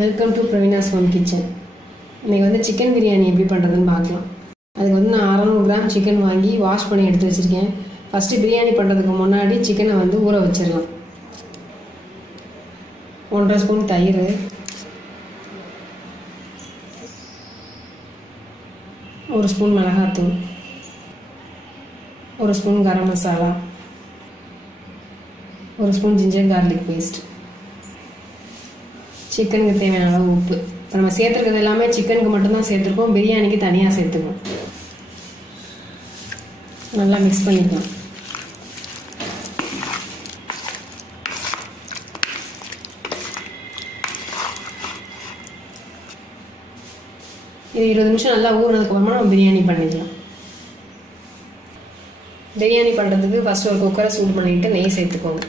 Welcome to Praveena's home kitchen. இன்றைக்கி வந்து chicken biryani எப்படி பண்ணுறதுன்னு பார்க்கலாம். அதுக்கு வந்து நான் 600 கிராம் சிக்கன் வாங்கி வாஷ் பண்ணி எடுத்து வச்சுருக்கேன். ஃபஸ்ட்டு பிரியாணி பண்ணுறதுக்கு முன்னாடி சிக்கனை வந்து ஊற வச்சிடலாம். 1.5 ஸ்பூன் தயிர், 1 ஸ்பூன் மிளகாத்தூள், 1 spoon garam masala, 1 spoon ginger garlic paste, சிக்கனுக்கு தேவையான அளவு உப்பு. இப்போ நம்ம சேர்த்துருக்கிறது எல்லாமே சிக்கனுக்கு மட்டும்தான் சேர்த்துருக்கோம், பிரியாணிக்கு தனியாக சேர்த்துக்கணும். நல்லா மிக்ஸ் பண்ணிக்கலாம். இது 20 நிமிஷம் நல்லா ஊறினதுக்கப்புறமா நம்ம பிரியாணி பண்ணிக்கலாம். பிரியாணி பண்ணுறதுக்கு ஃபஸ்ட்டு ஒரு குக்கரை சூடு பண்ணிவிட்டு நெய் சேர்த்துக்கோங்க.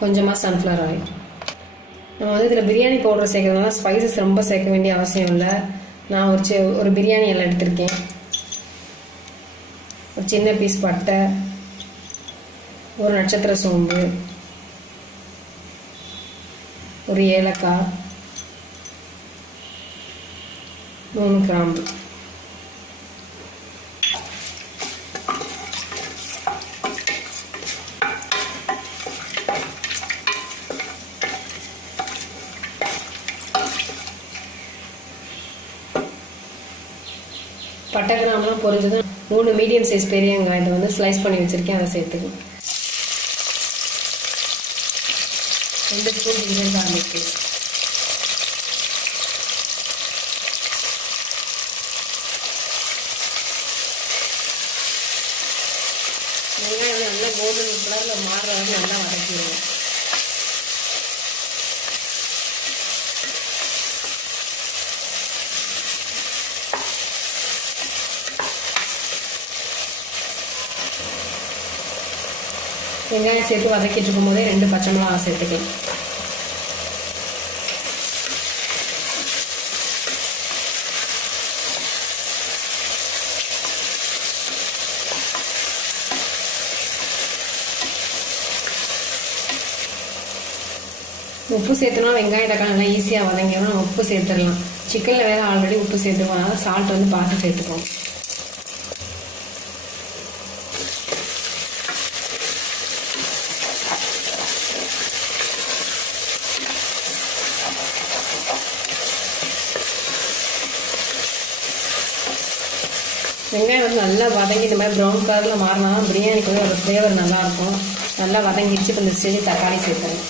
கொஞ்சமாக சன்ஃப்ளவர் ஆயில். நம்ம வந்து இதில் பிரியாணி பவுடர் சேர்க்கறதுனால ஸ்பைசஸ் ரொம்ப சேர்க்க வேண்டிய அவசியம் இல்லை. நான் ஒரு பிரியாணி எல்லாம் எடுத்திருக்கேன். ஒரு சின்ன பீஸ் பட்டை, ஒரு நட்சத்திர சோம்பு, ஒரு ஏலக்காய், 3 கிராம்பு. பட்டை கிராம்லாம் பொரிஞ்சதும் 3 மீடியம் சைஸ் பெரிய வெங்காயத்தை வந்து ஸ்லைஸ் பண்ணி வச்சுருக்கேன், அதை சேர்த்துக்கணும். 2 ஸ்பூன் ஜிஞ்சர் கார்லிக் பேஸ்ட், வெங்காயம் நல்லா கோல்டன் கலரில் மாறுற வரைக்கும் நல்லா வதக்கிடுவோம். வெங்காயம் சேர்த்து வதக்கிட்டு இருக்கும் போதே 2 பச்சை மிளகாய் சேர்த்துக்கலாம். உப்பு சேர்த்தனா வெங்காயம் தக்காளி நல்லா ஈஸியாக வதங்கினா உப்பு சேர்த்துடலாம். சிக்கனில் வேறு ஆல்ரெடி உப்பு சேர்த்துருவோம், அதனால் சால்ட் வந்து பார்த்து சேர்த்துப்போம். வெங்காயம் வந்து நல்லா வதங்கி இந்த மாதிரி ப்ரௌன் கலரில் மாறினா தான் பிரியாணிக்கு வந்து ஒரு ஃப்ளேவர் நல்லாயிருக்கும். நல்லா வதங்கிடுச்சு. இப்போ இந்த ஸ்டேஜ் தக்காளி சேர்த்துறேன்.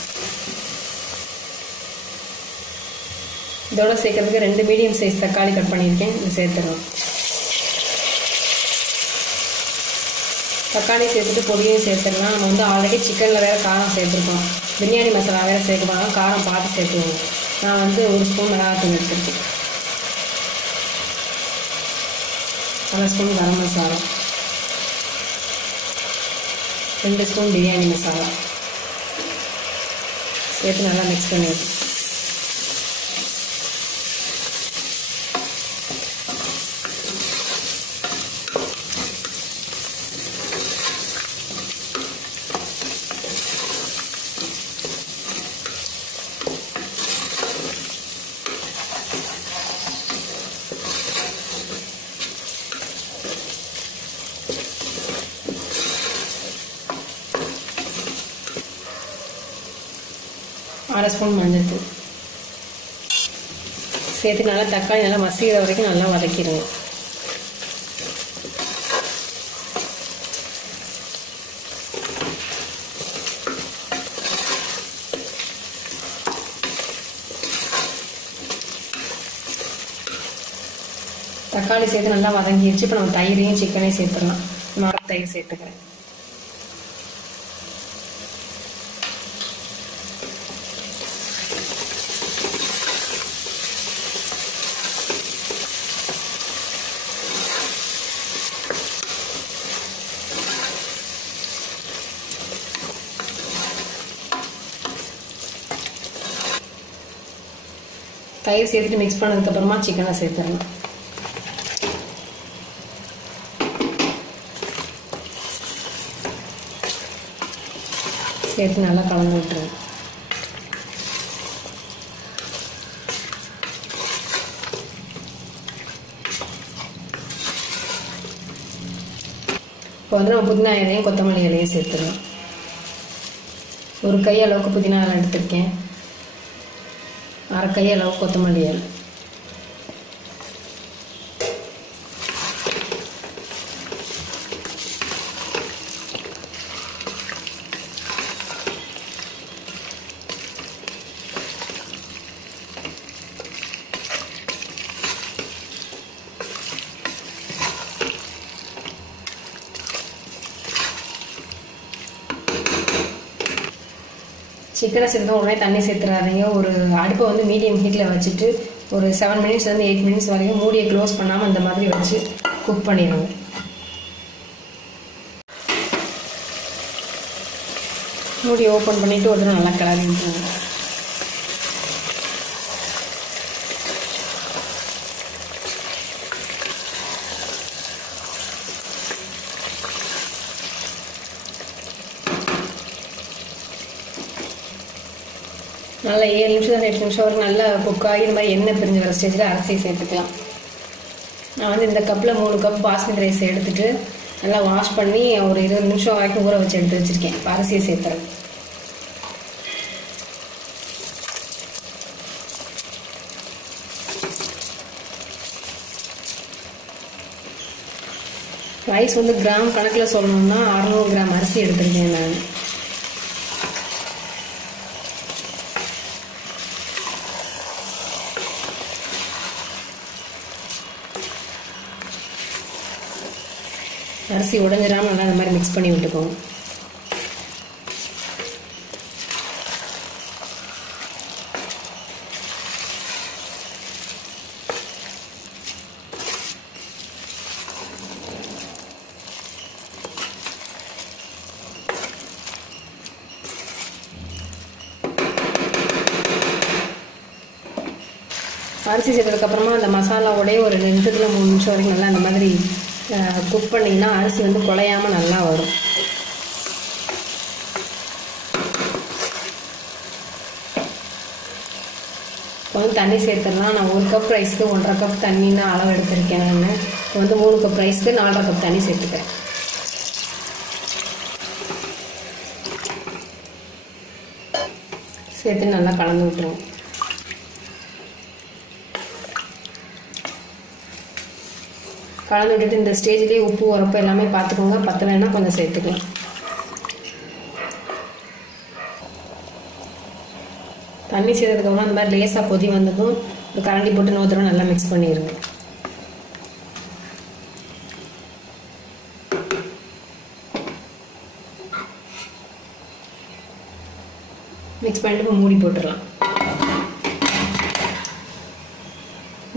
இதோட சேர்க்கறதுக்கு 2 மீடியம் சைஸ் தக்காளி கட் பண்ணியிருக்கேன், இது சேர்த்துறோம். தக்காளி சேர்த்துட்டு பொடியும் சேர்த்துடலாம். நம்ம வந்து ஆல்ரெடி சிக்கனில் வேறு காரம் சேர்த்துருக்கோம், பிரியாணி மசாலா வேறு சேர்க்கணும், காரம் பார்த்து சேர்த்துவோம். நான் வந்து 1 ஸ்பூன் மிளகாத்தூள் எடுத்துருக்கேன், 1 ஸ்பூன் கரம் மசாலா, 2 ஸ்பூன் பிரியாணி மசாலா சேர்த்து நல்லா மிக்ஸ் பண்ணிடுவோம். அரை ஸ்பூன் மஞ்சள்தூள் சேர்த்து நல்லா தக்காளி நல்லா மசிக்கிற வரைக்கும் நல்லா வதக்கிடுங்க. தக்காளி சேர்த்து நல்லா வதங்கிடுச்சு. இப்போ நம்ம தயிரையும் சிக்கனையும் சேர்த்துடலாம். நான் தயிர் சேர்த்துக்கிறேன். தயிர் சேர்த்துட்டு மிக்ஸ் பண்ணதுக்கப்புறமா சிக்கனை சேர்த்துடலாம். சேர்த்து நல்லா கலந்து விட்டுருங்க. இப்போ வந்து நம்ம புதினா இலையும் கொத்தமல்லி இலையும் சேர்த்துடலாம். ஒரு கை அளவுக்கு புதினா இலை எடுத்துருக்கேன், அரை கை அளவுக்கு கொத்தமல்லி இலை. சிக்கனை சேர்த்து உடனே தண்ணி சேர்த்துறாதீங்க. ஒரு அடுப்பை வந்து மீடியம் ஹீட்டில் வச்சுட்டு ஒரு 7 மினிட்ஸ்லேருந்து 8 மினிட்ஸ் வரைக்கும் மூடியை க்ளோஸ் பண்ணாமல் அந்த மாதிரி வச்சு குக் பண்ணிடுங்க. மூடியை ஓப்பன் பண்ணிவிட்டு ஒரு தடவை நல்லா கிளறி விட்டுருங்க. நல்லா 7 நிமிஷம் 8 நிமிஷம் வரைக்கும் நல்லா குக் ஆகி இந்த மாதிரி எண்ணெய் பிரிஞ்சு வர ஸ்டேஜில் அரிசி சேர்த்துக்கலாம். நான் வந்து இந்த கப்பில் 3 கப் பாஸ்மதி ரைஸ் எடுத்துகிட்டு நல்லா வாஷ் பண்ணி ஒரு 20 நிமிஷம் வரைக்கும் ஊற வச்சு எடுத்து வச்சுருக்கேன். இப்போ அரிசியை சேர்த்துறேன். ரைஸ் வந்து கிராம் கணக்கில் சொல்லணும்னா 600 கிராம் அரிசி எடுத்துருக்கேன் நான். அரிசி உடைஞ்சிடாம நல்லா இந்த மாதிரி மிக்ஸ் பண்ணி விட்டுக்கோங்க. அரிசி சேர்த்ததுக்கப்புறமா அந்த மசாலாவோடய ஒரு 2-3 நிமிஷம் வரைக்கும் நல்லா அந்த மாதிரி குக் பண்ணிங்கன்னா அரிசி வந்து குழையாமல் நல்லா வரும். கொஞ்சம் தண்ணி சேர்த்துடலாம். நான் 1 கப் ரைஸ்க்கு 1.5 கப் தண்ணின்னு அளவு எடுத்திருக்கேன். நான் இப்போ வந்து 3 கப் ரைஸ்க்கு 4.5 கப் தண்ணி சேர்த்துக்கிறேன். சேர்த்து நல்லா கலந்து விட்டுருவோம். கலந்து விட்டுட்டு இந்த ஸ்டேஜ்லேயே உப்பு உரப்பு எல்லாமே பார்த்துக்கோங்க. பத்தலைன்னா கொஞ்சம் சேர்த்துக்கலாம். தண்ணி சேர்த்ததுக்கப்புறம் அந்த மாதிரி லேசாக கொதி வந்ததும் ஒரு கரண்டி போட்டு இன்னொரு தடவை நல்லா மிக்ஸ் பண்ணிடுங்க. மிக்ஸ் பண்ணிட்டு மூடி போட்டுடலாம்.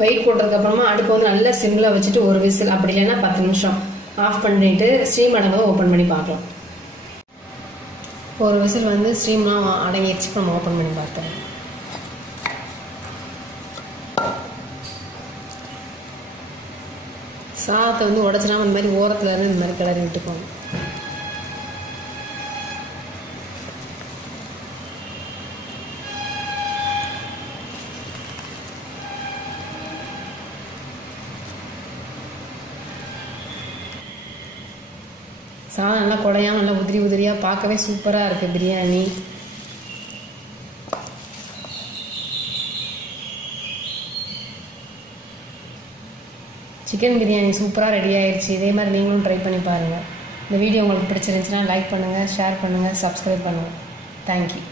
வெயிட் போட்டதுக்கப்புறமா அடுப்பு வந்து நல்லா சிம்மில் வச்சுட்டு ஒரு விசில், அப்படி இல்லைன்னா 10 நிமிஷம் ஆஃப் பண்ணிட்டு ஸ்டீம் அடங்கும் ஓப்பன் பண்ணி பார்க்கலாம். ஒரு விசில் வந்து ஸ்டீம்லாம் அடங்கிடுச்சு. நம்ம ஓப்பன் பண்ணி பார்த்தோம். சாதத்தை வந்து உடச்சிடாமல் இந்த மாதிரி ஓரத்தில் இருந்து இந்த மாதிரி கிளறி விட்டுக்கோங்க. சாதம் நல்லா குழையாம நல்லா உதிரி உதிரியாக பார்க்கவே சூப்பராக இருக்குது பிரியாணி. சிக்கன் பிரியாணி சூப்பராக ரெடி ஆயிடுச்சு. இதே மாதிரி நீங்களும் ட்ரை பண்ணி பாருங்கள். இந்த வீடியோ உங்களுக்கு பிடிச்சிருந்துச்சுன்னா லைக் பண்ணுங்கள், ஷேர் பண்ணுங்கள், சப்ஸ்கிரைப் பண்ணுங்கள். தேங்க்யூ.